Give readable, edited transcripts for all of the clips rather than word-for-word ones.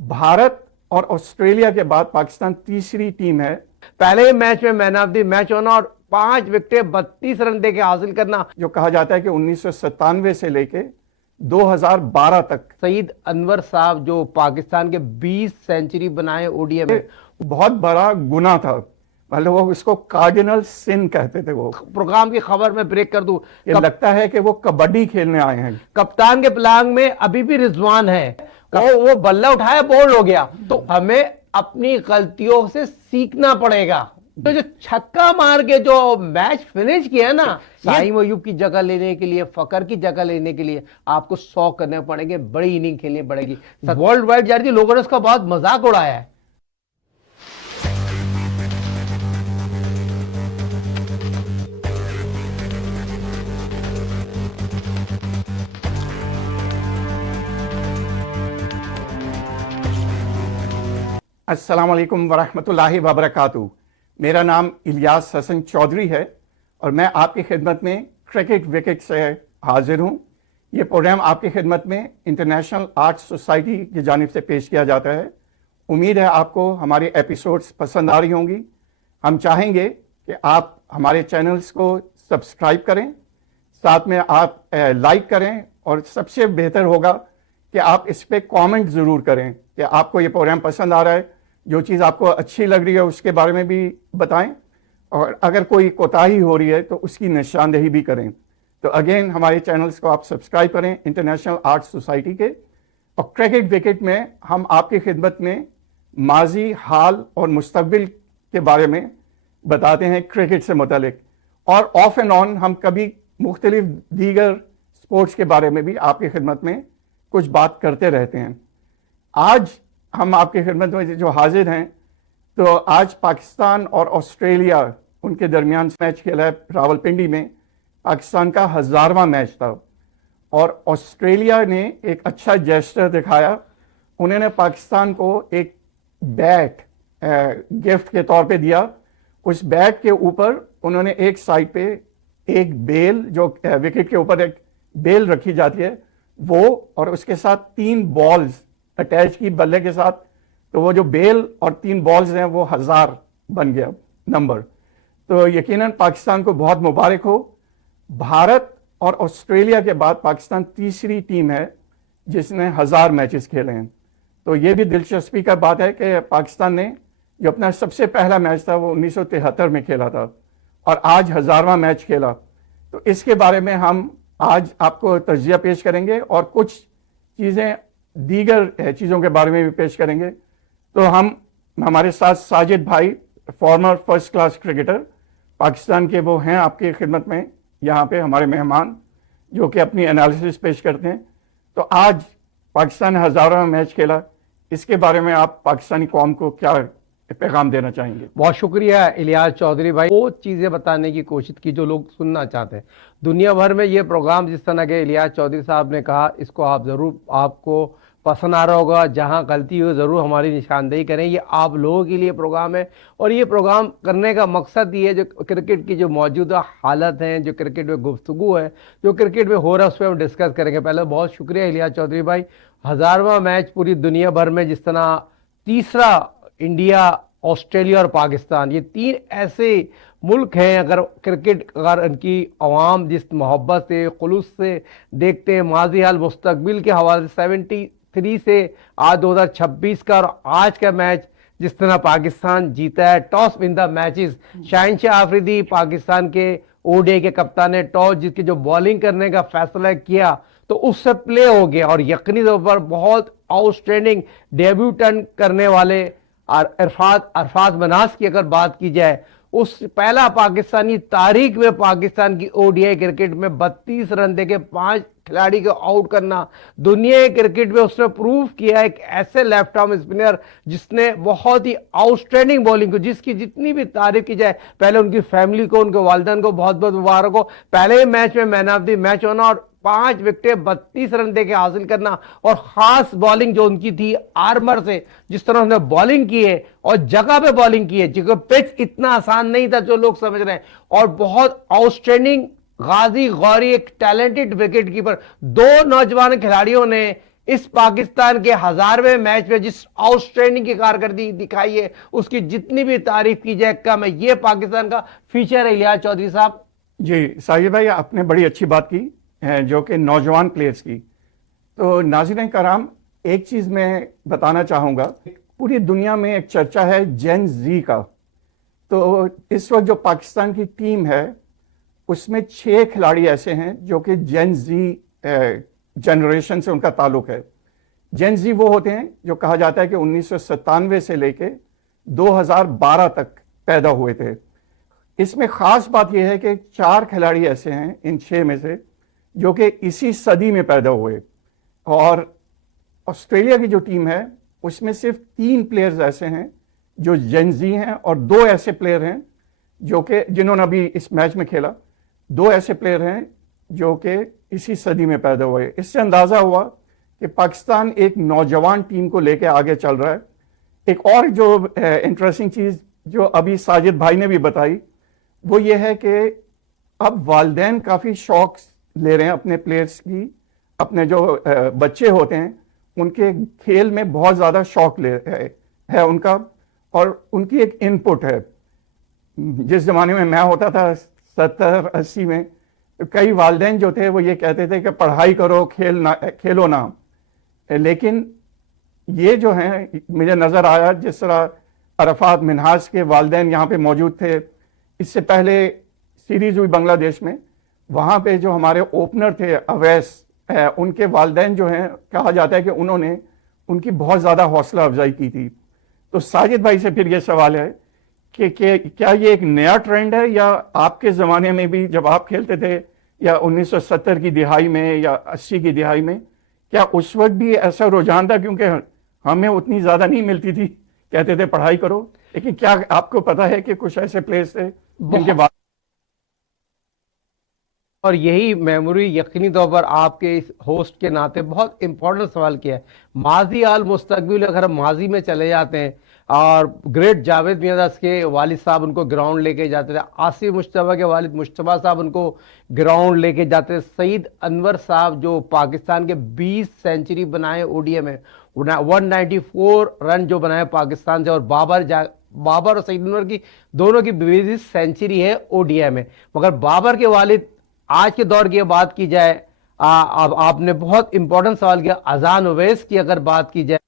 भारत और ऑस्ट्रेलिया के बाद पाकिस्तान तीसरी टीम है पहले मैच में मैन ऑफ द मैच होना और 5 विकेटें 32 रन देके हासिल करना। जो कहा जाता है कि 1997 से लेके 2012 तक सईद अनवर साहब जो पाकिस्तान के 20 सेंचुरी बनाए ओडीआई में, बहुत बड़ा गुनाह था। मतलब वो इसको कार्डिनल सिन कहते थे। वो प्रोग्राम की खबर में ब्रेक कर दूं, ये लगता है कि वो कबड्डी खेलने आए हैं। कप्तान के प्लांग में अभी भी रिजवान है, वो बल्ला उठाया बोल्ड हो गया। तो हमें अपनी गलतियों से सीखना पड़ेगा। तो जो छक्का मार के जो मैच फिनिश किया ना, साइम अयूब की जगह लेने के लिए, फकर की जगह लेने के लिए आपको 100 करने पड़ेंगे, बड़ी इनिंग खेलनी पड़ेगी। वर्ल्ड वाइड जा रही थी, लोगों ने उसका बहुत मजाक उड़ाया है। अस्सलाम वालेकुम वरहमतुल्लाहि वबरकातुहू। मेरा नाम इलियास हसन चौधरी है और मैं आपकी खिदमत में क्रिकेट विकेट से हाजिर हूँ। ये प्रोग्राम आपकी खिदमत में इंटरनेशनल आर्ट सोसाइटी की जानिब से पेश किया जाता है। उम्मीद है आपको हमारे एपिसोड्स पसंद आ रही होंगी। हम चाहेंगे कि आप हमारे चैनल्स को सब्सक्राइब करें, साथ में आप लाइक करें और सबसे बेहतर होगा कि आप इस पर कॉमेंट ज़रूर करें कि आपको ये प्रोग्राम पसंद आ रहा है। जो चीज़ आपको अच्छी लग रही है उसके बारे में भी बताएं और अगर कोई कोताही हो रही है तो उसकी निशानदेही भी करें। तो अगेन हमारे चैनल्स को आप सब्सक्राइब करें इंटरनेशनल आर्ट सोसाइटी के। और क्रिकेट विकेट में हम आपकी खिदमत में माजी, हाल और मुस्तकबिल के बारे में बताते हैं क्रिकेट से मुतालिक, और ऑफ एंड ऑन हम कभी मुख्तलिफ दीगर स्पोर्ट्स के बारे में भी आपकी खिदमत में कुछ बात करते रहते हैं। आज हम आपकी खिदमत में जो हाजिर हैं, तो आज पाकिस्तान और ऑस्ट्रेलिया उनके दरमियान मैच खेला है रावलपिंडी में। पाकिस्तान का 1000वां मैच था और ऑस्ट्रेलिया ने एक अच्छा जेस्चर दिखाया। उन्होंने पाकिस्तान को एक बैट गिफ्ट के तौर पे दिया। उस बैट के ऊपर उन्होंने एक साइड पे एक बेल, जो विकेट के ऊपर एक बेल रखी जाती है वो, और उसके साथ 3 बॉल्स अटैच की बल्ले के साथ। तो वो जो बेल और 3 बॉल्स हैं वो 1000 बन गया नंबर। तो यकीनन पाकिस्तान को बहुत मुबारक हो। भारत और ऑस्ट्रेलिया के बाद पाकिस्तान तीसरी टीम है जिसने 1000 मैचेस खेले हैं। तो ये भी दिलचस्पी का बात है कि पाकिस्तान ने जो अपना सबसे पहला मैच था वो 1973 में खेला था और आज 1000वां मैच खेला। तो इसके बारे में हम आज आपको तज्जिया पेश करेंगे और कुछ चीज़ें दीगर चीज़ों के बारे में भी पेश करेंगे। तो हमारे साथ साजिद भाई, farmer first class cricketer Pakistan के, वो हैं आपकी खिदमत में यहाँ पे हमारे मेहमान, जो कि अपनी एनालिसिस पेश करते हैं। तो आज पाकिस्तान ने 1000वां मैच खेला, इसके बारे में आप पाकिस्तानी कौम को क्या पैगाम देना चाहेंगे? बहुत शुक्रिया इलियास चौधरी भाई। वो चीज़ें बताने की कोशिश की जो लोग सुनना चाहते हैं। दुनिया भर में ये प्रोग्राम जिस तरह के इलियास चौधरी साहब ने कहा, इसको आप ज़रूर, आपको पसंद आ रहा होगा। जहां गलती हो ज़रूर हमारी निशानदेही करें। ये आप लोगों के लिए प्रोग्राम है और ये प्रोग्राम करने का मकसद ये है, जो क्रिकेट की जो मौजूदा हालत हैं, जो क्रिकेट में गुफ्तगू है, जो क्रिकेट में हो रहा है, उस पर हम डिस्कस करेंगे। पहले बहुत शुक्रिया इलियास चौधरी भाई। 1000वां मैच पूरी दुनिया भर में, जिस तरह तीसरा इंडिया, ऑस्ट्रेलिया और पाकिस्तान, ये 3 ऐसे मुल्क हैं, अगर क्रिकेट, अगर उनकी अवाम जिस मोहब्बत से, खुलूस से देखते हैं, माजी हाल मुस्तकबिल के हवाले से 73 से आज 2026 का और आज का मैच जिस तरह पाकिस्तान जीता है। Toss win the matches, Shaheen Shah Afridi Pakistan के ओडीआई के कप्तान ने टॉस जीत के जो बॉलिंग करने का फैसला किया तो उससे प्ले हो गया और यकीनी तौर पर बहुत आउटस्टैंडिंग डेब्यूटेंट करने वाले अरफात मनास की अगर बात की जाए, उस पहला पाकिस्तानी तारीख में पाकिस्तान की ओडीआई क्रिकेट में 32 रन देके 5 खिलाड़ी को आउट करना, दुनिया के क्रिकेट में उसने प्रूव किया। एक ऐसे लेफ्ट आर्म स्पिनर जिसने बहुत ही आउटस्टैंडिंग बॉलिंग को, जिसकी जितनी भी तारीफ की जाए, पहले उनकी फैमिली को, उनके वालिदैन को बहुत बहुत मुबारक हो। पहले मैच में मैन ऑफ द मैच होना और 5 विकेटें 32 रन देके हासिल करना, और खास बॉलिंग जो उनकी थी आर्मर से, जिस तरह उन्होंने बॉलिंग की है और जगह पे बॉलिंग की है, क्योंकि पिच इतना आसान नहीं था जो लोग समझ रहे हैं, और बहुत आउटस्टैंडिंग गाजी गौरी, एक टैलेंटेड विकेट कीपर, 2 नौजवान खिलाड़ियों ने इस पाकिस्तान के 1000वें मैच में जिस आउटस्टैंडिंग की कारकर्दगी दिखाई है उसकी जितनी भी तारीफ की जाए कम है। ये पाकिस्तान का फीचर है इलियास चौधरी साहब। जी साजिद भाई, आपने बड़ी अच्छी बात की है, जो कि नौजवान प्लेयर्स की। तो नाज़रीन कराम, एक चीज मैं बताना चाहूंगा, पूरी दुनिया में एक चर्चा है जेन जी का। तो इस वक्त जो पाकिस्तान की टीम है उसमें 6 खिलाड़ी ऐसे हैं जो कि जेन जी जनरेशन से उनका ताल्लुक है। जेन जी वो होते हैं जो कहा जाता है कि 1997 से लेके 2012 तक पैदा हुए थे। इसमें खास बात यह है कि 4 खिलाड़ी ऐसे हैं इन 6 में से जो कि इसी सदी में पैदा हुए, और ऑस्ट्रेलिया की जो टीम है उसमें सिर्फ 3 प्लेयर्स ऐसे हैं जो जेन जी हैं, और 2 ऐसे प्लेयर हैं जो कि जिन्होंने अभी इस मैच में खेला। 2 ऐसे प्लेयर हैं जो कि इसी सदी में पैदा हुए। इससे अंदाजा हुआ कि पाकिस्तान एक नौजवान टीम को लेकर आगे चल रहा है। एक और जो इंटरेस्टिंग चीज जो अभी साजिद भाई ने भी बताई वो ये है कि अब वालिदैन काफी शौक ले रहे हैं अपने प्लेयर्स की, अपने जो बच्चे होते हैं उनके खेल में बहुत ज्यादा शौक है उनका, और उनकी एक इनपुट है। जिस जमाने में मैं होता था 70-80 में, कई वालिदैन जो थे वो ये कहते थे कि पढ़ाई करो, खेलो ना। लेकिन ये जो हैं, मुझे नजर आया जिस तरह अरफात मिनहाज के वालिदैन यहाँ पे मौजूद थे, इससे पहले सीरीज हुई बांग्लादेश में, वहाँ पे जो हमारे ओपनर थे अवैस, उनके वालिदैन जो हैं कहा जाता है कि उन्होंने उनकी बहुत ज़्यादा हौसला अफजाई की थी। तो साजिद भाई से फिर ये सवाल है कि क्या ये एक नया ट्रेंड है, या आपके ज़माने में भी जब आप खेलते थे, या 1970 की दिहाई में या 80 की दिहाई में, क्या उस वक्त भी ऐसा रुझान था? क्योंकि हमें उतनी ज़्यादा नहीं मिलती थी, कहते थे पढ़ाई करो। लेकिन क्या आपको पता है कि कुछ ऐसे प्लेयर्स थे जिनके बाद, और यही मेमोरी यकीनी तौर पर आपके इस होस्ट के नाते बहुत इंपॉर्टेंट सवाल किया है। माजी आल मुस्तकबिल, अगर हम माजी में चले जाते हैं, और ग्रेट जावेद मियादास के वालिद साहब उनको ग्राउंड लेके जाते थे, आसिफ मुश्तबा के वालिद मुश्तबा साहब उनको ग्राउंड लेके जाते थे, सईद अनवर साहब जो पाकिस्तान के 20 सेंचुरी बनाए ओडीआई में, 194 रन जो बनाए पाकिस्तान से, और बाबर और सईद अनवर की दोनों की 20 सेंचुरी है ओडीआई में। मगर बाबर के वालिद, आज के दौर की बात की जाए, अब आपने बहुत इंपॉर्टेंट सवाल किया, अजान ओवैस की अगर बात की जाए,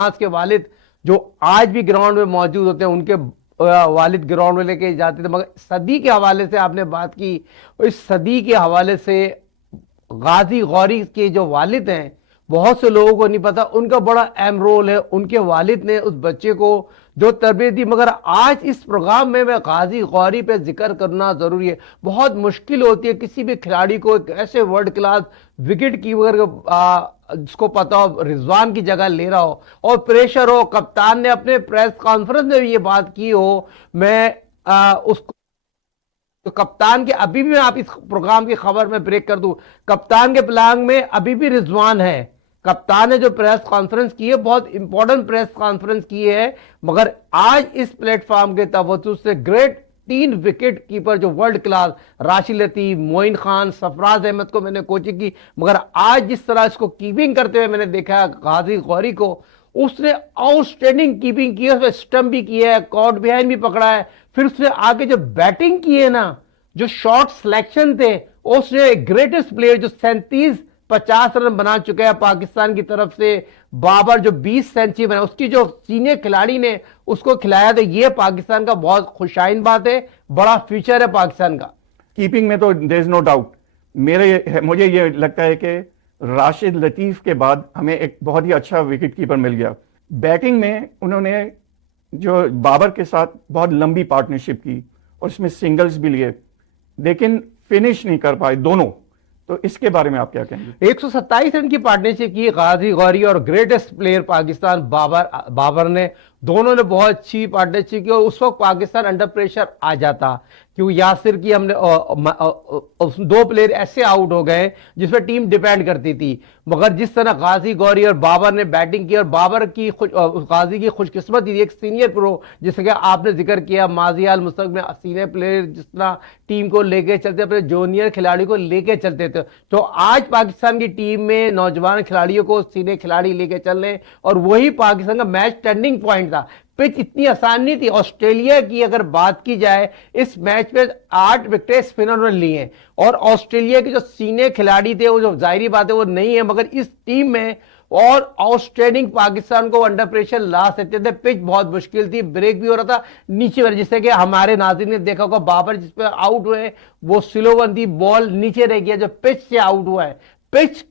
आज के वालिद जो आज भी ग्राउंड में मौजूद होते हैं, उनके वालिद ग्राउंड में लेके जाते थे। मगर सदी के हवाले से आपने बात की, इस सदी के हवाले से गाजी गौरी के जो वालिद हैं, बहुत से लोगों को नहीं पता, उनका बड़ा अहम रोल है। उनके वालिद ने उस बच्चे को जो तरबियत दी। मगर आज इस प्रोग्राम में मैं गाजी गौरी पे जिक्र करना जरूरी है। बहुत मुश्किल होती है किसी भी खिलाड़ी को एक ऐसे वर्ल्ड क्लास विकेट कीपर जिसको पता हो रिजवान की जगह ले रहा हो, और प्रेशर हो। कप्तान ने अपने प्रेस कॉन्फ्रेंस में भी ये बात की हो, मैं उसको, तो कप्तान के अभी भी, मैं आप इस प्रोग्राम की खबर में ब्रेक कर दूं, कप्तान के प्लान में अभी भी रिजवान है। कप्तान ने जो प्रेस कॉन्फ्रेंस की है, बहुत इंपॉर्टेंट प्रेस कॉन्फ्रेंस की है। मगर आज इस प्लेटफॉर्म के तवज्जुह से ग्रेट 3 विकेट कीपर जो वर्ल्ड क्लास, राशिद लतीफ, मोइन खान, सरफराज अहमद को मैंने कोचिंग की, मगर आज जिस तरह इसको कीपिंग करते हुए मैंने देखा गाजी गौरी को, उसने आउटस्टैंडिंग कीपिंग की है, उसने स्टंप भी किया है, कॉर्ड बिहाइंड भी पकड़ा है, फिर उसने आगे जो बैटिंग की है ना, जो शॉट सिलेक्शन थे, उसने ग्रेटेस्ट प्लेयर जो 37-50 रन बना चुका है पाकिस्तान की तरफ से, बाबर जो 20 सेंचुरी बना, उसकी जो सीनियर खिलाड़ी ने उसको खिलाया था, ये पाकिस्तान का बहुत खुशाइन बात है, बड़ा फ्यूचर है पाकिस्तान का। कीपिंग में तो देयर इज नो डाउट। मुझे ये लगता है कि राशिद लतीफ के बाद हमें एक बहुत ही अच्छा विकेट कीपर मिल गया। बैटिंग में उन्होंने जो बाबर के साथ बहुत लंबी पार्टनरशिप की और उसमें सिंगल्स भी लिए, लेकिन फिनिश नहीं कर पाए दोनों। तो इसके बारे में आप क्या कहेंगे? 127 रन की पार्टनरशिप की गाजी गौरी और ग्रेटेस्ट प्लेयर पाकिस्तान बाबर ने, दोनों ने बहुत अच्छी पार्टनरशिप की, और उस वक्त पाकिस्तान अंडर प्रेशर आ जाता। क्योंकि यासिर की हमने 2 प्लेयर ऐसे आउट हो गए जिसमें टीम डिपेंड करती थी। मगर जिस तरह गाजी गौरी और बाबर ने बैटिंग की, और बाबर की गाजी की खुशकिस्मती थी, एक सीनियर प्रो जिसका कि आपने जिक्र किया, माजी अल मुस्तक में सीनियर प्लेयर जिस तरह टीम को लेके चलते, अपने जूनियर खिलाड़ी को लेके चलते थे, तो आज पाकिस्तान की टीम में नौजवान खिलाड़ियों को सीनियर खिलाड़ी लेके चल रहे, और वही पाकिस्तान का मैच टर्निंग पॉइंट था। पिच इतनी आसान नहीं थी। ऑस्ट्रेलिया की अगर बात की जाए, इस मैच में 8 विकेट स्पिनर ने लिए, और ऑस्ट्रेलिया के जो सीनियर खिलाड़ी थे, वो जो जाहिर बात है वो नहीं है, मगर इस टीम में और आउटस्टैंडिंग पाकिस्तान को अंडर प्रेशर ला सकते थे। पिच बहुत मुश्किल थी, ब्रेक भी हो रहा था नीचे वाले, जिससे कि हमारे नाज़रीन ने देखा होगा बाबर जिस पे आउट हुए वो स्लो वन थी, बॉल नीचे रह गया जो पिच से आउट हुआ है। पिच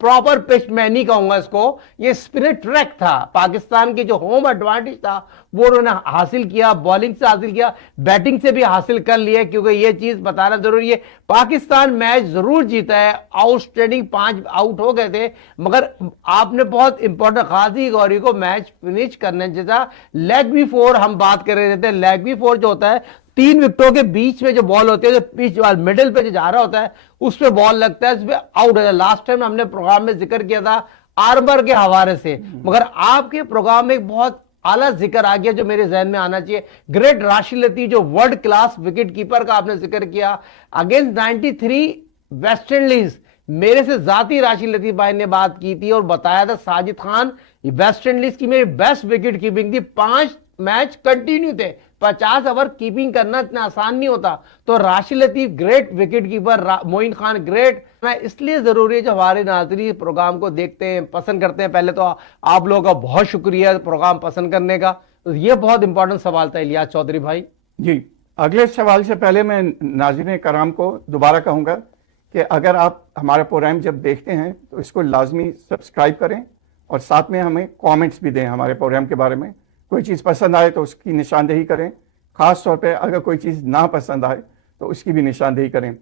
प्रॉपर पिच मैं नहीं कहूंगा इसको, ये स्पिरिट ट्रैक था। पाकिस्तान की जो होम एडवांटेज था वो उन्होंने हासिल किया, बॉलिंग से हासिल किया, बैटिंग से भी हासिल कर लिया, क्योंकि ये चीज बताना जरूरी है। पाकिस्तान मैच जरूर जीता है, आउटस्टैंडिंग 5 आउट हो गए थे, मगर आपने बहुत इंपॉर्टेंट गाजी गौरी को मैच फिनिश करने जैसा लेग बी 4 हम बात कर रहे थे। लेग बी 4 जो होता है 3 विकेटों के बीच में जो बॉल होती है, जो पिच मिडिल पे जो जा रहा होता है उस पे बॉल लगता है, उस पे आउट हो जाता है। लास्ट टाइम हमने प्रोग्राम में जिक्र किया था आर्बर के हवाले से, मगर आपके प्रोग्राम में एक बहुत आला जिक्र आ गया जो मेरे जहन में आना चाहिए। ग्रेट राशिद लतीफ, जो वर्ल्ड क्लास विकेट कीपर का आपने जिक्र किया, अगेंस्ट 93 वेस्ट इंडीज, मेरे से जाती राशिद लतीफ भाई ने बात की थी और बताया था साजिद खान वेस्ट इंडीज की मेरी बेस्ट विकेट कीपिंग थी, 5 मैच कंटिन्यू थे, 50 ओवर कीपिंग करना इतना आसान नहीं होता। तो Rashid Latif great wicketkeeper, Moin Khan great. इसलिए जरूरी है जो हमारे नाज़रीन प्रोग्राम को देखते हैं, पसंद करते हैं, पहले तो आप लोगों का बहुत शुक्रिया प्रोग्राम पसंद करने का। तो ये बहुत इंपॉर्टेंट सवाल था इलियास चौधरी भाई जी। अगले सवाल से पहले मैं नाज़रीन कराम को दोबारा कहूँगा कि अगर आप हमारा प्रोग्राम जब देखते हैं तो इसको लाजमी सब्सक्राइब करें, और साथ में हमें कमेंट्स भी दें हमारे प्रोग्राम के बारे में। कोई चीज़ पसंद आए तो उसकी निशानदेही करें, ख़ास तौर पे अगर कोई चीज़ ना पसंद आए तो उसकी भी निशानदेही करें।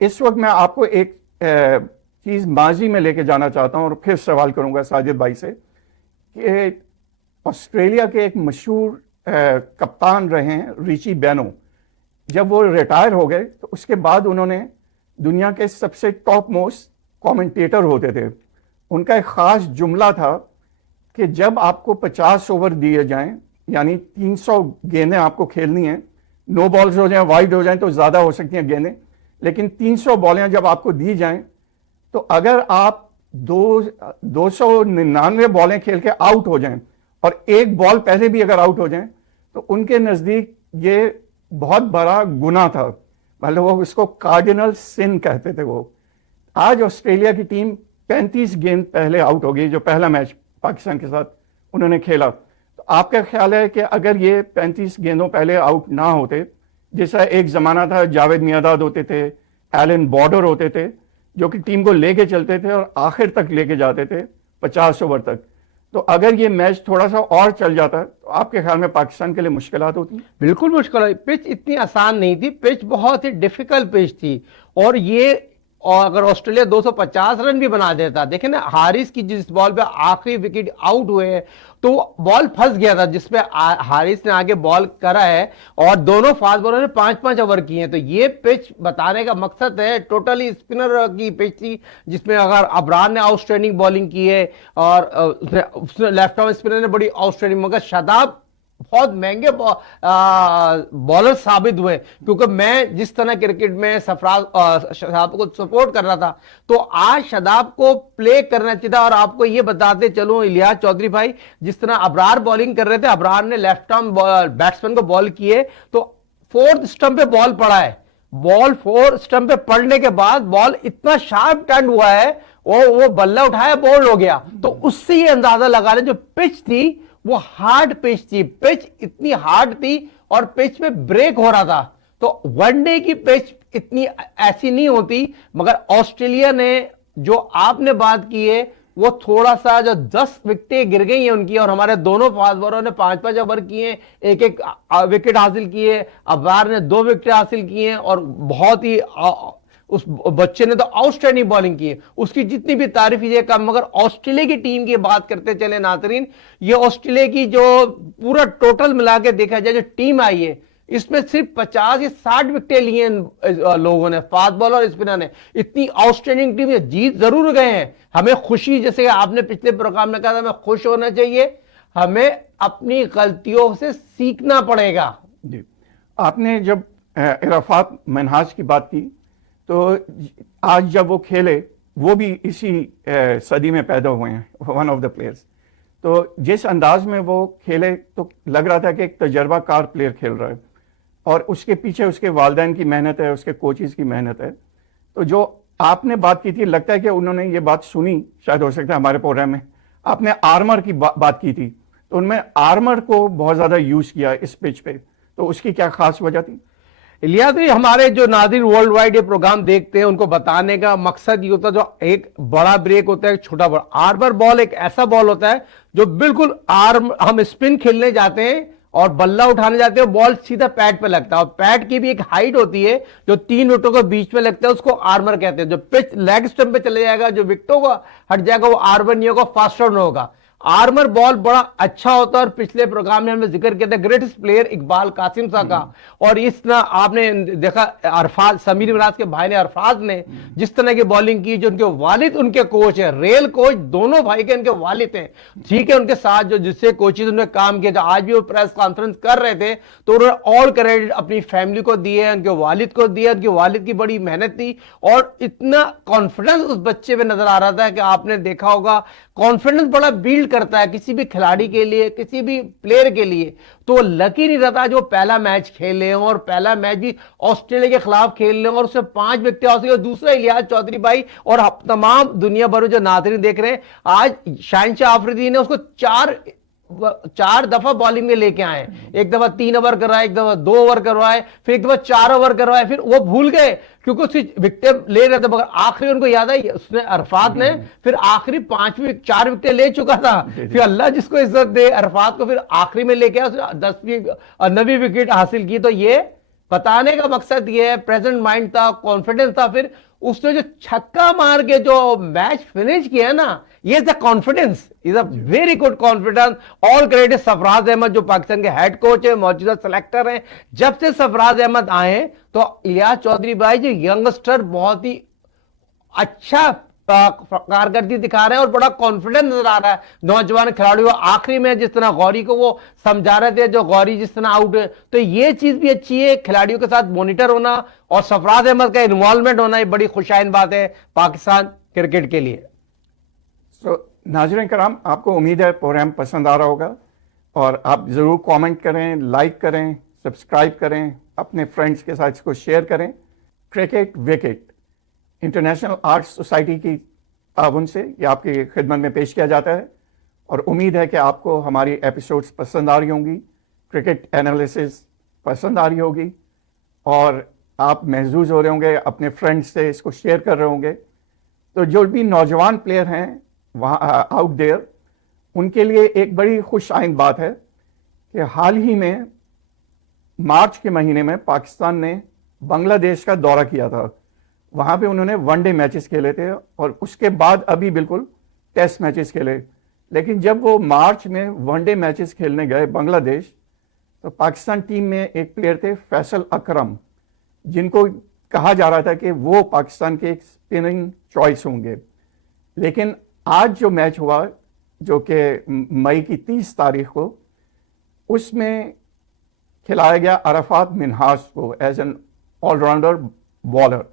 इस वक्त मैं आपको एक चीज़ माजी में लेके जाना चाहता हूँ और फिर सवाल करूँगा साजिद भाई से कि ऑस्ट्रेलिया के एक मशहूर कप्तान रहे हैं रिची बेनो, जब वो रिटायर हो गए तो उसके बाद उन्होंने दुनिया के सबसे टॉप मोस्ट कमेंटेटर होते थे। उनका एक ख़ास जुमला था कि जब आपको 50 ओवर दिए जाएं, यानी 300 गेंदें आपको खेलनी हैं, नो बॉल्स हो जाएं, वाइड हो जाएं तो ज़्यादा हो सकती हैं गेंदें, लेकिन 300 बॉलें जब आपको दी जाएं तो अगर आप 299 बॉलें खेल के आउट हो जाएं और एक बॉल पहले भी अगर आउट हो जाएं तो उनके नज़दीक ये बहुत बड़ा गुनाह था, मतलब वो इसको कार्डिनल सिन कहते थे वो। आज ऑस्ट्रेलिया की टीम 35 गेंद पहले आउट हो गई, जो पहला मैच पाकिस्तान के साथ उन्होंने खेला। तो आपका ख्याल है कि अगर ये 35 गेंदों पहले आउट ना होते, जैसा एक ज़माना था जावेद मियांदाद होते थे, एलन बॉर्डर होते थे, जो कि टीम को लेके चलते थे और आखिर तक लेके जाते थे 50 ओवर तक, तो अगर ये मैच थोड़ा सा और चल जाता तो आपके ख्याल में पाकिस्तान के लिए मुश्किलात होती? बिल्कुल मुश्किल। पिच इतनी आसान नहीं थी, पिच बहुत ही डिफिकल्ट पिच थी, और ये और अगर ऑस्ट्रेलिया 250 रन भी बना देता, देखें ना हारिस की जिस बॉल पे आखिरी विकेट आउट हुए तो बॉल फंस गया था जिसपे हारिस ने आगे बॉल करा है, और दोनों फास्ट बॉलर ने 5-5 ओवर किए हैं। तो ये पिच बताने का मकसद है, टोटली स्पिनर की पिच थी, जिसमें अगर अबरार ने आउटस्टैंडिंग बॉलिंग की है और उसने लेफ्ट आर्म स्पिनर ने बड़ी आउटस्टैंडिंग, मगर शादाब बहुत महंगे बॉलर साबित हुए, क्योंकि मैं जिस तरह क्रिकेट में शदाब को सपोर्ट कर रहा था, तो आज शदाब को प्ले करना चाहिए था। और आपको ये बताते चलूं इलियास चौधरी भाई, जिस तरह अबरार बॉलिंग कर रहे थे, अबरार ने लेफ्ट आर्म बैट्समैन को बॉल किए तो 4th स्टंप पे बॉल पड़ा है, बॉल 4 स्टंप पे पड़ने के बाद बॉल इतना शार्प टर्न हुआ है, वो बल्ला उठाया, बॉल हो गया। तो उससे ये अंदाजा लगा रहे जो पिच थी वो हार्ड पिच थी, पिच इतनी हार्ड थी और पिच में ब्रेक हो रहा था। तो वनडे की पिच इतनी ऐसी नहीं होती, मगर ऑस्ट्रेलिया ने जो आपने बात की है वो थोड़ा सा, जो 10 विकेटें गिर गई हैं उनकी, और हमारे दोनों फास्ट बॉलरों ने 5-5 ओवर किए, एक विकेट हासिल किए, अबरार ने 2 विकेट हासिल किए, और बहुत ही उस बच्चे ने तो आउटस्टैंडिंग बॉलिंग की है, उसकी जितनी भी तारीफ कीजिए कम। मगर ऑस्ट्रेलिया की टीम की बात करते चले नाजरीन, ये ऑस्ट्रेलिया की जो पूरा टोटल मिला के देखा जाए जो टीम आई है, इसमें सिर्फ 50 या 60 विकेटें लिए लोगों ने, फास्ट बॉलर और स्पिनर ने। इतनी आउटस्टैंडिंग टीम है, जीत जरूर गए हैं। हमें खुशी, जैसे आपने पिछले प्रोग्राम में कहा था, हमें खुश होना चाहिए, हमें अपनी गलतियों से सीखना पड़ेगा। जी, आपने जब अरफात मिनहाज की बात की, तो आज जब वो खेले, वो भी इसी सदी में पैदा हुए हैं, वन ऑफ द प्लेयर्स। तो जिस अंदाज में वो खेले तो लग रहा था कि एक तजर्बाकार प्लेयर खेल रहा है, और उसके पीछे उसके वालिदैन की मेहनत है, उसके कोचेस की मेहनत है। तो जो आपने बात की थी, लगता है कि उन्होंने ये बात सुनी, शायद हो सकता है हमारे प्रोग्राम में। आपने आर्मर की बात की थी, तो उनमें आर्मर को बहुत ज़्यादा यूज़ किया इस पिच पे, तो उसकी क्या खास वजह थी? इलियास भाई, हमारे जो नाज़रीन वर्ल्ड वाइड ये प्रोग्राम देखते हैं, उनको बताने का मकसद ये होता है, जो एक बड़ा ब्रेक होता है, एक छोटा बॉल। आर्मर बॉल एक ऐसा बॉल होता है जो बिल्कुल हम स्पिन खेलने जाते हैं और बल्ला उठाने जाते हैं, बॉल सीधा पैड पे लगता है, और पैड की भी एक हाइट होती है जो 3 विकेटों के बीच में लगता है, उसको आर्मर कहते हैं। जो पिच लेग स्टंप पे चले जाएगा, जो विकेटों को हट जाएगा, वो आर्मर नहीं होगा, फास्ट रन होगा। आर्मर बॉल बड़ा अच्छा होता है, और पिछले प्रोग्राम में हमने जिक्र किया था ग्रेटेस्ट प्लेयर इकबाल कासिम साहब का, और इस तरह आपने देखा अरफाज, समीर इमराज के भाई ने, अरफाज ने जिस तरह की बॉलिंग की, जो उनके वालिद उनके कोच है, रेल कोच, दोनों भाई के उनके वालिद हैं, ठीक है, उनके साथ जो जिससे कोचेज उन्होंने काम किया, जो आज भी वो प्रेस कॉन्फ्रेंस कर रहे थे, तो उन्होंने ऑल क्रेडिट अपनी फैमिली को दिए, उनके वालिद को दिया, उनके वालिद की बड़ी मेहनत थी, और इतना कॉन्फिडेंस उस बच्चे में नजर आ रहा था कि आपने देखा होगा, कॉन्फिडेंस बड़ा बिल्ड करता है किसी भी खिलाड़ी के लिए, किसी भी प्लेयर के लिए। तो लकी नहीं रहता जो पहला मैच खेले हों, और पहला मैच भी ऑस्ट्रेलिया के खिलाफ खेल रहे हों, और उससे 5 विकेट हासिल, और दूसरा इलियास चौधरी भाई और तमाम दुनिया भर में जो नाज़रीन देख रहे हैं, आज शाहिनशाह आफरीदी ने उसको 4 दफा बॉलिंग में लेके आए। एक दफा 3 ओवर करवाए, एक दफा 2 ओवर करवाए, फिर एक दफा 4 ओवर करवाए, फिर वो भूल गए क्योंकि उसकी विकेट ले रहे थे, मगर आखिरी उनको याद है, उसने अरफात ने फिर आखिरी 4 विकेट ले चुका था, फिर अल्लाह जिसको इज्जत दे, अरफात को फिर आखिरी में लेके आया, उसने 10वीं 9वीं विकेट हासिल की। तो ये बताने का मकसद ये है, प्रेजेंट माइंड था, कॉन्फिडेंस था, फिर उसने जो छक्का मार के जो मैच फिनिश किया ना, ये the confidence is a very good confidence. All credit Sarfaraz Ahmed, जो पाकिस्तान के हेड कोच है, मौजूदा सेलेक्टर हैं। जब से सरफराज अहमद आए तो इलियास चौधरी भाई जो यंगस्टर बहुत ही अच्छा कारकर्दगी दिखा रहे हैं, और बड़ा कॉन्फिडेंस नजर आ रहा है नौजवान खिलाड़ियों। आखिरी में जिस तरह गौरी को वो समझा रहे थे, जो गौरी जिस तरह आउट है, तो ये चीज भी अच्छी है, खिलाड़ियों के साथ मॉनिटर होना और सरफराज अहमद का इन्वॉल्वमेंट होना, ये बड़ी खुशाइन बात है पाकिस्तान क्रिकेट के लिए। नाज़रीन कराम, आपको उम्मीद है प्रोग्राम पसंद आ रहा होगा, और आप ज़रूर कमेंट करें, लाइक करें, सब्सक्राइब करें, अपने फ्रेंड्स के साथ इसको शेयर करें। Cricket wicket international arts society की ताउन से ये आपकी खिदमत में पेश किया जाता है, और उम्मीद है कि आपको हमारी एपिसोड्स पसंद आ रही होंगी, क्रिकेट एनालिसिस पसंद आ रही होगी, और आप महजूज हो रहे होंगे, अपने फ्रेंड्स से इसको शेयर कर रहे होंगे। तो जो भी नौजवान प्लेयर हैं वहाँ आउट देयर, उनके लिए एक बड़ी खुश आइंद बात है कि हाल ही में मार्च के महीने में पाकिस्तान ने बांग्लादेश का दौरा किया था। वहाँ पे उन्होंने वनडे मैचेस खेले थे, और उसके बाद अभी बिल्कुल टेस्ट मैचेस खेले। लेकिन जब वो मार्च में वनडे मैचेस खेलने गए बांग्लादेश, तो पाकिस्तान टीम में एक प्लेयर थे फैसल अकरम, जिनको कहा जा रहा था कि वो पाकिस्तान के एक स्पिनिंग चॉइस होंगे। लेकिन आज जो मैच हुआ, जो कि मई की 30 तारीख को, उसमें खिलाया गया अरफात मिनहाज को एज एन ऑलराउंडर बॉलर,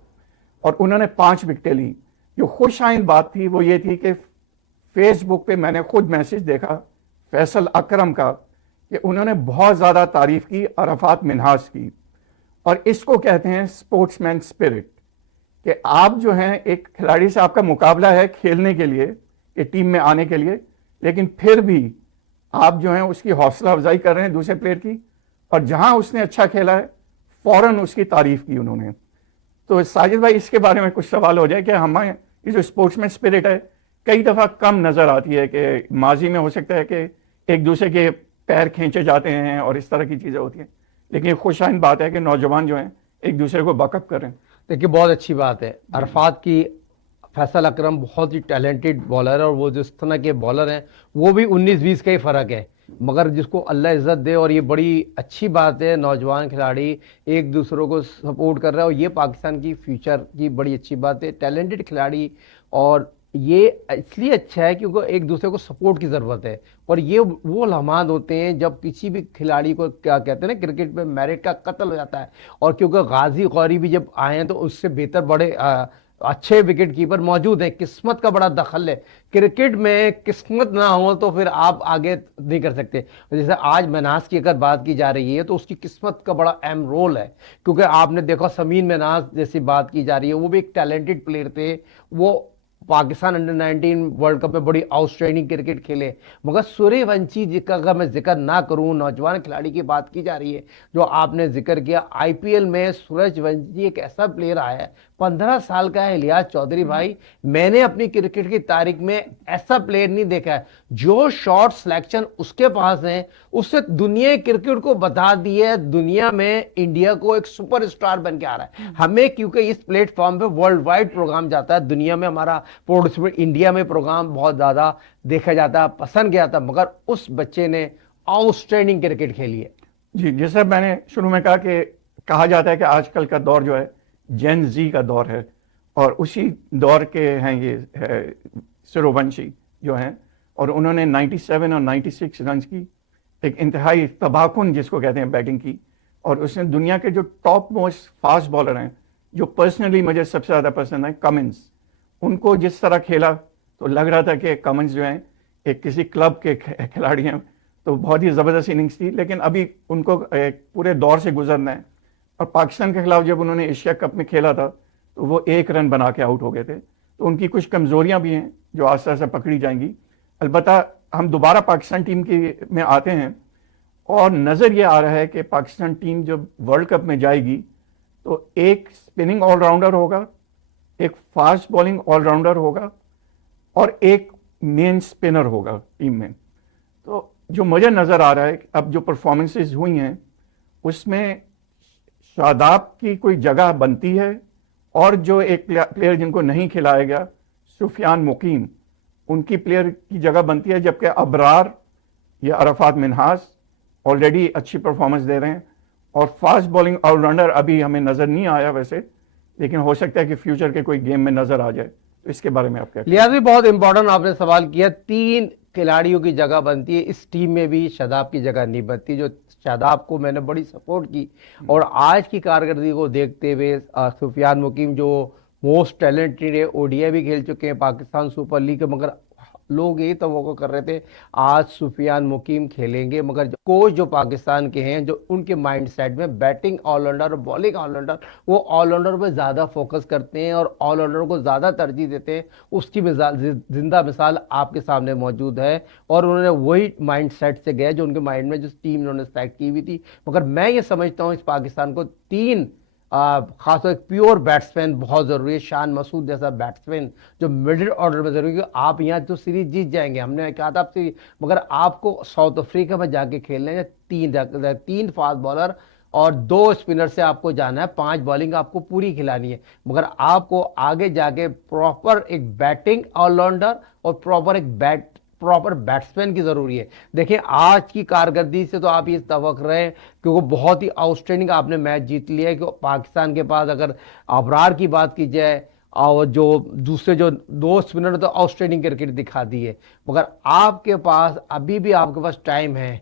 और उन्होंने 5 विकेटें ली। जो खुशाइन बात थी वो ये थी कि फेसबुक पे मैंने खुद मैसेज देखा फैसल अकरम का, कि उन्होंने बहुत ज़्यादा तारीफ की अरफात मिनहाज की, और इसको कहते हैं स्पोर्ट्समैन स्पिरिट, कि आप जो हैं एक खिलाड़ी से आपका मुकाबला है खेलने के लिए, कि टीम में आने के लिए, लेकिन फिर भी आप जो हैं उसकी हौसला अफजाई कर रहे हैं दूसरे प्लेयर की, और जहां उसने अच्छा खेला है फौरन उसकी तारीफ की उन्होंने। तो साजिद भाई, इसके बारे में कुछ सवाल हो जाए कि हमें ये जो स्पोर्ट्समैन स्पिरिट है कई दफ़ा कम नज़र आती है, कि माजी में हो सकता है कि एक दूसरे के पैर खींचे जाते हैं और इस तरह की चीज़ें होती हैं, लेकिन खुशाइन बात है कि नौजवान जो हैं एक दूसरे को बैकअप करें। देखिए, बहुत अच्छी बात है। अरफात की फैसल अकरम बहुत ही टैलेंटेड बॉलर है, और वो जिस तरह के बॉलर हैं वो भी 19-20 का ही फ़र्क है। मगर जिसको अल्लाह इज्जत दे, और ये बड़ी अच्छी बात है, नौजवान खिलाड़ी एक दूसरों को सपोर्ट कर रहा है, और ये पाकिस्तान की फ्यूचर की बड़ी अच्छी बात है, टैलेंटेड खिलाड़ी। और ये इसलिए अच्छा है क्योंकि एक दूसरे को सपोर्ट की ज़रूरत है। और ये वो लम्हात होते हैं जब किसी भी खिलाड़ी को, क्या कहते हैं ना, क्रिकेट में मेरिट का कत्ल हो जाता है। और क्योंकि गाजी गौरी भी जब आए हैं तो उससे बेहतर बड़े अच्छे विकेट कीपर मौजूद हैं। किस्मत का बड़ा दखल है, क्रिकेट में किस्मत ना हो तो फिर आप आगे नहीं कर सकते। जैसे आज मनास की अगर बात की जा रही है तो उसकी किस्मत का बड़ा अहम रोल है, क्योंकि आपने देखा समीन मनास जैसी बात की जा रही है, वो भी एक टैलेंटेड प्लेयर थे। वो पाकिस्तान अंडर 19 वर्ल्ड कप में बड़ी आउटस्टैंडिंग क्रिकेट खेले। मगर सूर्यवंशी जी का अगर मैं जिक्र ना करूं, नौजवान खिलाड़ी की बात की जा रही है जो आपने जिक्र किया, आईपीएल में सूरजवंशी एक ऐसा प्लेयर आया है, 15 साल का है इलियास चौधरी भाई। मैंने अपनी क्रिकेट की तारीख में ऐसा प्लेयर नहीं देखा है। जो शॉट सिलेक्शन उसके पास है, उससे दुनिया क्रिकेट को बता दिया है, दुनिया में इंडिया को एक सुपरस्टार बन के आ रहा है। हमें क्योंकि इस प्लेटफॉर्म पे वर्ल्ड वाइड प्रोग्राम जाता है, दुनिया में हमारा पार्टिसिपेट, इंडिया में प्रोग्राम बहुत ज्यादा देखा जाता है, पसंद किया था, मगर उस बच्चे ने आउटस्टैंडिंग क्रिकेट खेली है। जी, जैसे मैंने शुरू में कहा कि कहा जाता है कि आजकल का दौर जो है जेन जी का दौर है, और उसी दौर के हैं ये सूर्यवंशी जो हैं, और उन्होंने 97 और 96 रन की एक इंतहाई तबाहकुन जिसको कहते हैं बैटिंग की। और उसने दुनिया के जो टॉप मोस्ट फास्ट बॉलर हैं, जो पर्सनली मुझे सबसे ज़्यादा पसंद है, कमिंस, उनको जिस तरह खेला तो लग रहा था कि कमिंस जो हैं एक किसी क्लब के खिलाड़ी हैं। तो बहुत ही ज़बरदस्त इनिंग्स थी, लेकिन अभी उनको एक पूरे दौर से गुजरना है। और पाकिस्तान के खिलाफ जब उन्होंने एशिया कप में खेला था तो वो 1 रन बना के आउट हो गए थे। तो उनकी कुछ कमज़ोरियां भी हैं जो आस्ते आस्ते पकड़ी जाएंगी। अलबत्ता हम दोबारा पाकिस्तान टीम की में आते हैं, और नज़र ये आ रहा है कि पाकिस्तान टीम जब वर्ल्ड कप में जाएगी तो एक स्पिनिंग ऑलराउंडर होगा, एक फास्ट बॉलिंग ऑलराउंडर होगा, और एक मेन स्पिनर होगा टीम में। तो जो मुझे नज़र आ रहा है अब जो परफॉर्मेंसेस हुई हैं उसमें शादाब की कोई जगह बनती है, और जो एक प्लेयर जिनको नहीं खिलाया गया, सुफियान मुकीम, उनकी प्लेयर की जगह बनती है। जबकि अबरार या अरफात मिन्हास ऑलरेडी अच्छी परफॉर्मेंस दे रहे हैं। और फास्ट बॉलिंग ऑलराउंडर अभी हमें नज़र नहीं आया वैसे, लेकिन हो सकता है कि फ्यूचर के कोई गेम में नज़र आ जाए। तो इसके बारे में आप क्या कहते हैं? लिहाजा बहुत इंपॉर्टेंट आपने सवाल किया। 3 खिलाड़ियों की जगह बनती है, इस टीम में भी शादाब की जगह नहीं बनती, जो शादाब को मैंने बड़ी सपोर्ट की। और आज की कारकर्दगी को देखते हुए सुफियान मुकीम जो मोस्ट टैलेंटेड है, ओडीआई भी खेल चुके हैं पाकिस्तान सुपर लीग, मगर लोग यही तवक्को कर रहे थे आज सुफियान मुकीम खेलेंगे। मगर कोच जो पाकिस्तान के हैं, जो उनके माइंड सेट में बैटिंग ऑलराउंडर और बॉलिंग ऑलराउंडर, वो ऑलराउंडर पर ज़्यादा फोकस करते हैं और ऑलराउंडर को ज़्यादा तरजीह देते हैं। उसकी जिंदा मिसाल आपके सामने मौजूद है, और उन्होंने वही माइंड सेट से गए जो उनके माइंड में, जो टीम उन्होंने सेलेक्ट की हुई थी। मगर मैं ये समझता हूँ इस पाकिस्तान को 3 खासतौर एक प्योर बैट्समैन बहुत ज़रूरी है। शान मसूद जैसा बैट्समैन जो मिडिल ऑर्डर में ज़रूरी है। आप यहाँ तो सीरीज जीत जाएंगे, हमने कहा था आप सीरीज, मगर आपको साउथ अफ्रीका में जाके खेलना है। 3 फास्ट बॉलर और 2 स्पिनर से आपको जाना है, 5 बॉलिंग आपको पूरी खिलानी है। मगर आपको आगे जाके प्रॉपर एक बैटिंग ऑलराउंडर और प्रॉपर बैट्समैन की ज़रूरी है। देखिए आज की कारकर्दगी से तो आप ये तवक्को रहे हैं, क्योंकि बहुत ही आउटस्टैंडिंग आपने मैच जीत लिया है। कि पाकिस्तान के पास अगर अबरार की बात की जाए, और जो दूसरे जो 2 स्पिनर तो आउटस्टैंडिंग क्रिकेट दिखा दी है, मगर आपके पास अभी भी आपके पास टाइम है,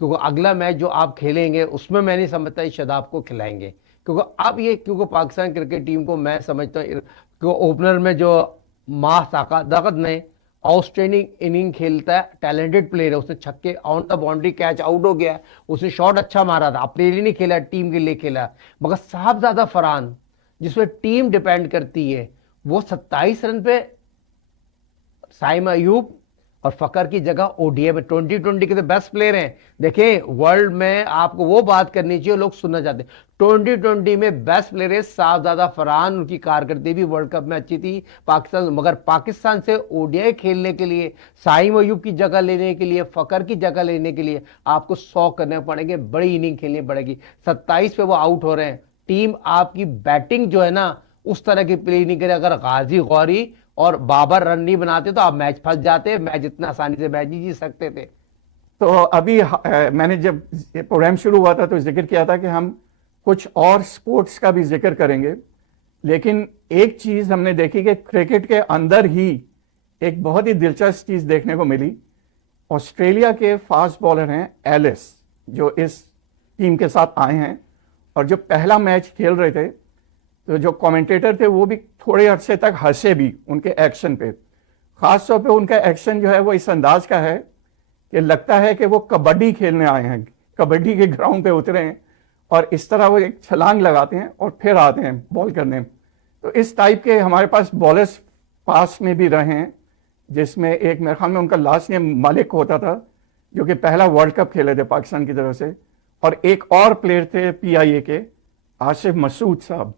क्योंकि अगला मैच जो आप खेलेंगे उसमें मैं नहीं समझता इस शादाब को खिलाएंगे। क्योंकि अब ये, क्योंकि पाकिस्तान क्रिकेट टीम को मैं समझता हूँ कि ओपनर में जो माह ताकत ने आउटस्टैंडिंग इनिंग खेलता है, टैलेंटेड प्लेयर है, उसने छक्के on the boundary catch out हो गया, उसने शॉट अच्छा मारा था, अपने लिए नहीं खेला, टीम के लिए खेला। मगर साहबजादा फरहान जिसमें टीम डिपेंड करती है, वो 27 रन पे साइम अयूब और फकर की जगह ओडीआई में 2020 के तो बेस्ट प्लेयर हैं। देखें वर्ल्ड में आपको वो बात करनी चाहिए, लोग सुनना चाहते हैं। 2020 में बेस्ट प्लेयर है साहबजादा फरहान, उनकी कारकर्दगी भी वर्ल्ड कप में अच्छी थी पाकिस्तान। मगर पाकिस्तान से ओडीआई खेलने के लिए, साइम अयूब की जगह लेने के लिए, फकर की जगह लेने के लिए आपको 100 करने पड़ेंगे, बड़ी इनिंग खेलनी पड़ेगी। 27 पे वो आउट हो रहे हैं। टीम आपकी बैटिंग जो है ना उस तरह की प्ले नहीं करे। अगर गाजी गौरी और बाबर रन नहीं बनाते तो आप मैच फंस जाते, मैच इतना आसानी से मैच नहीं जीत सकते थे। तो अभी मैंने जब ये प्रोग्राम शुरू हुआ था तो जिक्र किया था कि हम कुछ और स्पोर्ट्स का भी जिक्र करेंगे, लेकिन एक चीज़ हमने देखी कि क्रिकेट के अंदर ही एक बहुत ही दिलचस्प चीज़ देखने को मिली। ऑस्ट्रेलिया के फास्ट बॉलर हैं एलिस, जो इस टीम के साथ आए हैं, और जो पहला मैच खेल रहे थे तो जो कमेंटेटर थे वो भी थोड़े अरसे तक हंसे भी उनके एक्शन पे। ख़ास तौर पे उनका एक्शन जो है वो इस अंदाज का है कि लगता है कि वो कबड्डी खेलने आए हैं, कबड्डी के ग्राउंड पे उतरे हैं और इस तरह वो एक छलांग लगाते हैं और फिर आते हैं बॉल करने। तो इस टाइप के हमारे पास बॉलर्स पास में भी रहे हैं, जिसमें एक मेरे ख्याल में उनका लास्ट नेम मलिक होता था, जो कि पहला वर्ल्ड कप खेले थे पाकिस्तान की तरफ से, और एक और प्लेयर थे PIA के आसिफ मसूद साहब।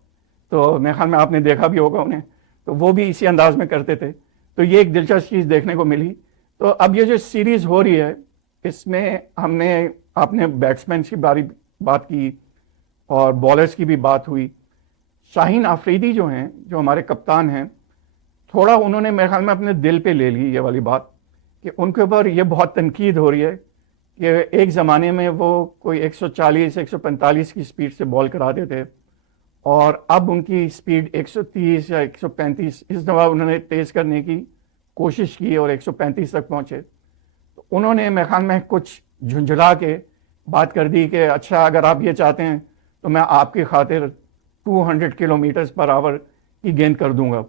तो मेरे ख्याल में आपने देखा भी होगा उन्हें, तो वो भी इसी अंदाज में करते थे। तो ये एक दिलचस्प चीज़ देखने को मिली। तो अब ये जो सीरीज़ हो रही है इसमें आपने बैट्समैन की बात की और बॉलर्स की भी बात हुई। शाहीन आफरीदी जो हैं, जो हमारे कप्तान हैं, थोड़ा उन्होंने मेरे ख्याल में अपने दिल पे ले ली ये वाली बात कि उनके ऊपर ये बहुत तनकीद हो रही है कि एक ज़माने में वो कोई 140-145 की स्पीड से बॉल कराते थे और अब उनकी स्पीड 130 या 135, इस दफ़ा उन्होंने तेज़ करने की कोशिश की और 135 तक पहुँचे। तो उन्होंने मेरे ख्याल में कुछ झुंझला के बात कर दी कि अच्छा, अगर आप ये चाहते हैं तो मैं आपकी खातिर 200 किलोमीटर पर आवर की गेंद कर दूंगा।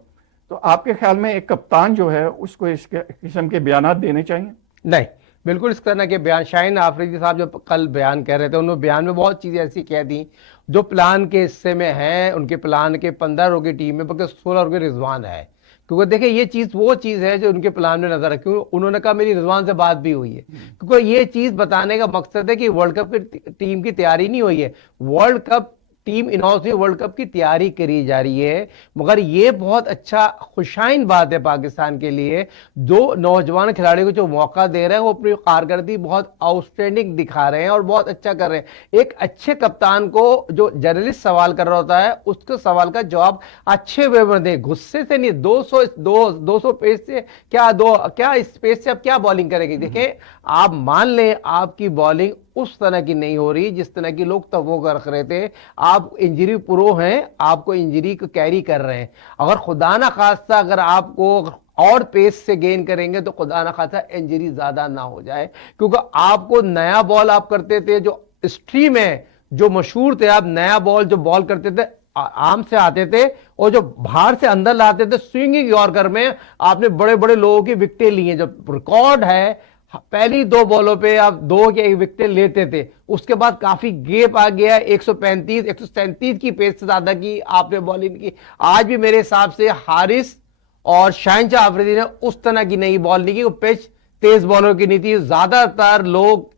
तो आपके ख्याल में एक कप्तान जो है उसको इस किस्म के बयान देने चाहिए? नहीं, बिल्कुल इस तरह के बयान शाहीन आफरीदी साहब जो कल बयान कह रहे थे, उन्होंने बयान में बहुत चीज़ें ऐसी कह दी जो प्लान के हिस्से में हैं। उनके प्लान के 15 ओवर की टीम में बल्कि 16 ओवर की रिजवान है, क्योंकि देखिए ये चीज़ वो चीज़ है जो उनके प्लान में नजर रखी। उन्होंने कहा मेरी रिजवान से बात भी हुई है, क्योंकि ये चीज़ बताने का मकसद है कि वर्ल्ड कप की टीम की तैयारी नहीं हुई है। वर्ल्ड कप टीम इनहाउस में वर्ल्ड कप की तैयारी करी जा रही है, मगर ये बहुत अच्छा खुशाइन बात है पाकिस्तान के लिए। जो नौजवान खिलाड़ियों को जो मौका दे रहे हैं वो अपनी कारकर्दगी बहुत आउटस्टैंडिंग दिखा रहे हैं और बहुत अच्छा कर रहे हैं। एक अच्छे कप्तान को जो जर्नलिस्ट सवाल कर रहा होता है उसके सवाल का जवाब अच्छे वे में दे, गुस्से से नहीं। 200 पेज से क्या इस पेज से आप क्या बॉलिंग करेंगे? देखें, आप मान लें आपकी बॉलिंग उस तरह की नहीं हो रही जिस तरह की लोग तवो रख रहे थे। आप इंजरी प्रो हैं, आपको इंजरी को कैरी कर रहे हैं। अगर खुदा ना खास्ता अगर आपको और पेस से गेन करेंगे तो खुदा ना खास्ता इंजरी ज्यादा ना हो जाए, क्योंकि आपको नया बॉल आप करते थे, जो स्ट्रीम है जो मशहूर थे, आप नया बॉल जो बॉल करते थे आर्म से आते थे और जो बाहर से अंदर लाते थे स्विंगिंग यॉर्कर में, आपने बड़े बड़े लोगों की विकेटें ली हैं। जो रिकॉर्ड है पहली 2 बॉलों पे आप 2 के 1 विकेट लेते थे, उसके बाद काफी गेप आ गया। 135 137 की पेस से ज्यादा की आपने बॉलिंग की। आज भी मेरे हिसाब से हारिस और शाहिनशाह आफरीदी ने उस तरह की नई बॉल नहीं की। वो पिच तेज बॉलर की नहीं थी। ज्यादातर लोग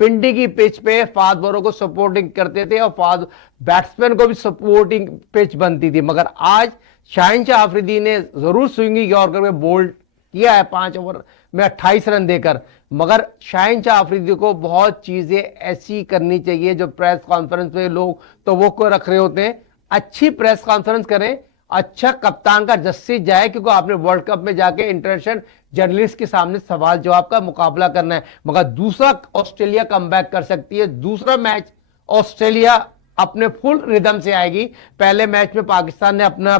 पिंडी की पिच पे फास्ट बॉलर को सपोर्टिंग करते थे और फास्ट बैट्समैन को भी सपोर्टिंग पिच बनती थी। मगर आज शाहिनशाह आफरीदी ने जरूर स्विंगिंग यॉर्कर में बोल्ड किया है 5 ओवर में 28 रन देकर, मगर शाहिनशाह आफरीदी को बहुत चीजें ऐसी करनी चाहिए जो प्रेस कॉन्फ्रेंस में लोग तो वो को रख रहे होते हैं। अच्छी प्रेस कॉन्फ्रेंस करें, अच्छा कप्तान का जस्सी जाए, क्योंकि आपने वर्ल्ड कप में जाके इंटरनेशनल जर्नलिस्ट के सामने सवाल जवाब का मुकाबला करना है। मगर दूसरा ऑस्ट्रेलिया कमबैक कर सकती है। दूसरा मैच ऑस्ट्रेलिया अपने फुल रिदम से आएगी। पहले मैच में पाकिस्तान ने अपना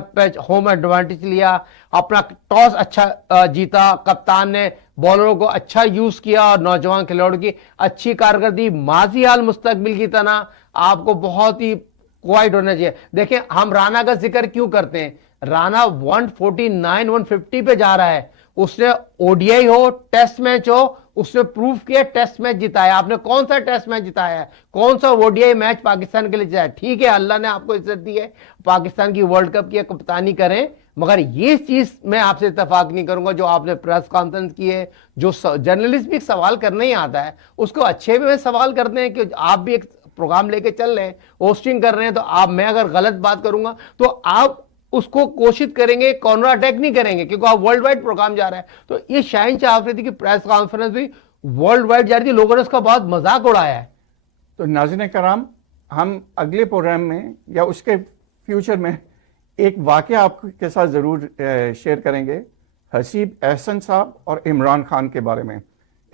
होम एडवांटेज लिया, अपना टॉस अच्छा जीता, कप्तान ने बॉलरों को अच्छा यूज किया और नौजवान खिलाड़ियों की अच्छी कारकर्दगी। माजी हाल मुस्तकबिल की तरह आपको बहुत ही क्वाइट होना चाहिए। देखें, हम राणा का जिक्र क्यों करते हैं? राणा 149 150 पे जा रहा है। उसने ओडीआई हो, टेस्ट मैच हो, उसने प्रूफ किया, टेस्ट मैच जिताया। आपने कौन सा टेस्ट मैच जिताया है? कौन सा ओडीआई मैच पाकिस्तान के लिए जिताया? ठीक है, अल्लाह ने आपको इज्जत दी है, पाकिस्तान की वर्ल्ड कप की कप्तानी करें, मगर ये चीज मैं आपसे इत्तेफाक नहीं करूंगा जो आपने प्रेस कॉन्फ्रेंस की है। जो जर्नलिस्ट भी सवाल करना ही आता है उसको अच्छे में सवाल करते हैं कि आप भी एक प्रोग्राम लेके चल रहे हैं, होस्टिंग कर रहे हैं, तो मैं अगर गलत बात करूंगा तो आप उसको कोशिश करेंगे, कॉर्नर अटैक नहीं करेंगे, क्योंकि आप वर्ल्ड वाइड प्रोग्राम जा रहा है। तो ये शाहिनशाह आफरीदी की प्रेस कॉन्फ्रेंस भी वर्ल्ड वाइड जा रही थी, लोगों ने उसका बहुत मजाक उड़ाया है। तो नाज़रीन कराम, हम अगले प्रोग्राम में या उसके फ्यूचर में एक वाकया आपके साथ ज़रूर शेयर करेंगे, हसीब एहसन साहब और इमरान खान के बारे में।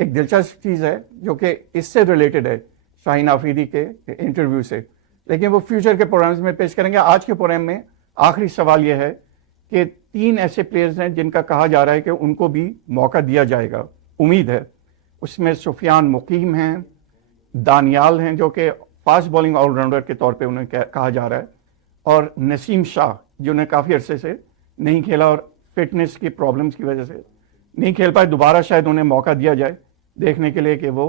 एक दिलचस्प चीज़ है जो कि इससे रिलेटेड है शाहीन आफरीदी के इंटरव्यू से, लेकिन वो फ्यूचर के प्रोग्राम्स में पेश करेंगे। आज के प्रोग्राम में आखिरी सवाल यह है कि 3 ऐसे प्लेयर्स हैं जिनका कहा जा रहा है कि उनको भी मौका दिया जाएगा, उम्मीद है। उसमें सुफियान मुकीम हैं, दानियाल हैं जो कि फास्ट बॉलिंग ऑलराउंडर के तौर पे उन्हें कहा जा रहा है, और नसीम शाह जिन्हें काफ़ी अरसे से नहीं खेला और फिटनेस की प्रॉब्लम्स की वजह से नहीं खेल पाए। दोबारा शायद उन्हें मौका दिया जाए देखने के लिए कि वो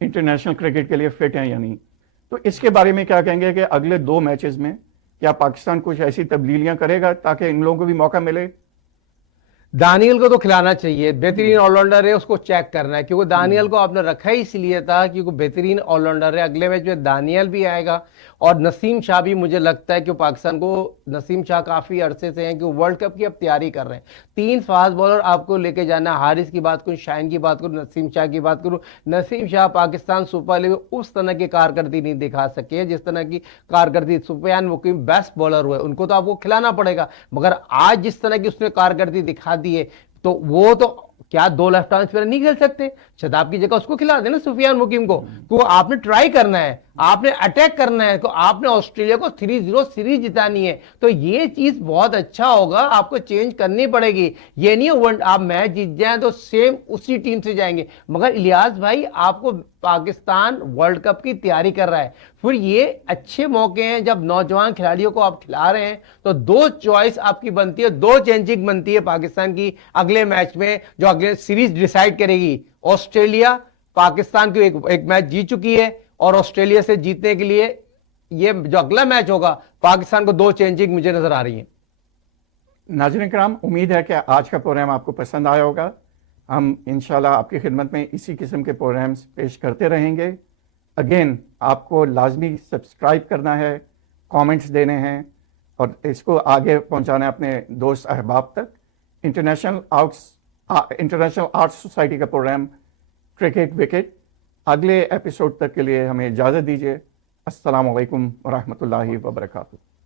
इंटरनेशनल क्रिकेट के लिए फिट हैं या नहीं। तो इसके बारे में क्या कहेंगे कि अगले 2 मैचेस में क्या पाकिस्तान कुछ ऐसी तब्दीलियां करेगा ताकि इन लोगों को भी मौका मिले? दानियल को तो खिलाना चाहिए, बेहतरीन ऑलराउंडर है, उसको चेक करना है, क्योंकि दानियल को आपने रखा ही इसलिए था क्योंकि बेहतरीन ऑलराउंडर है। अगले मैच में दानियल भी आएगा और नसीम शाह भी, मुझे लगता है कि पाकिस्तान को, नसीम शाह काफी अरसे से हैं कि वर्ल्ड कप की अब तैयारी कर रहे हैं। 3 फास्ट बॉलर आपको लेके जाना, हारिस की बात करूं, शाहीन की बात करूं, नसीम शाह की बात करूं। नसीम शाह पाकिस्तान सुपर लीग में उस तरह की कारकर्दगी नहीं दिखा सके जिस तरह की कारकर्दगी सुफियान मुकीम बेस्ट बॉलर हुए, उनको तो आपको खिलाना पड़ेगा। मगर आज जिस तरह की उसने कारकर्दगी दिखा दी है, तो वो तो क्या 2 लेफ्ट आर्म स्पिनर नहीं खेल सकते? शताब की जगह उसको खिला देना सुफियान मुकीम को। तो आपने ट्राई करना है, आपने अटैक करना है, तो आपने ऑस्ट्रेलिया को 3-0 सीरीज जितानी है। तो ये चीज बहुत अच्छा होगा, आपको चेंज करनी पड़ेगी। ये नहीं हो आप मैच जीत जाए तो सेम उसी टीम से जाएंगे। मगर इलियास भाई, आपको पाकिस्तान वर्ल्ड कप की तैयारी कर रहा है, फिर ये अच्छे मौके हैं जब नौजवान खिलाड़ियों को आप खिला रहे हैं, तो 2 चॉइस आपकी बनती है, 2 चेंजिंग बनती है पाकिस्तान की अगले मैच में, जो अगले सीरीज डिसाइड करेगी। ऑस्ट्रेलिया पाकिस्तान की एक मैच जीत चुकी है और ऑस्ट्रेलिया से जीतने के लिए ये जो अगला मैच होगा, पाकिस्तान को 2 चेंजिंग मुझे नजर आ रही है। नाज़रीन किराम, उम्मीद है कि आज का प्रोग्राम आपको पसंद आया होगा। हम इंशाल्लाह आपकी खिदमत में इसी किस्म के प्रोग्राम्स पेश करते रहेंगे। अगेन, आपको लाजमी सब्सक्राइब करना है, कमेंट्स देने हैं और इसको आगे पहुंचाना है अपने दोस्त अहबाब तक। इंटरनेशनल आर्ट्स सोसाइटी का प्रोग्राम क्रिकेट विकेट अगले एपिसोड तक के लिए हमें इजाज़त दीजिए। अस्सलाम वालेकुम व रहमतुल्लाहि व बरकातुहू।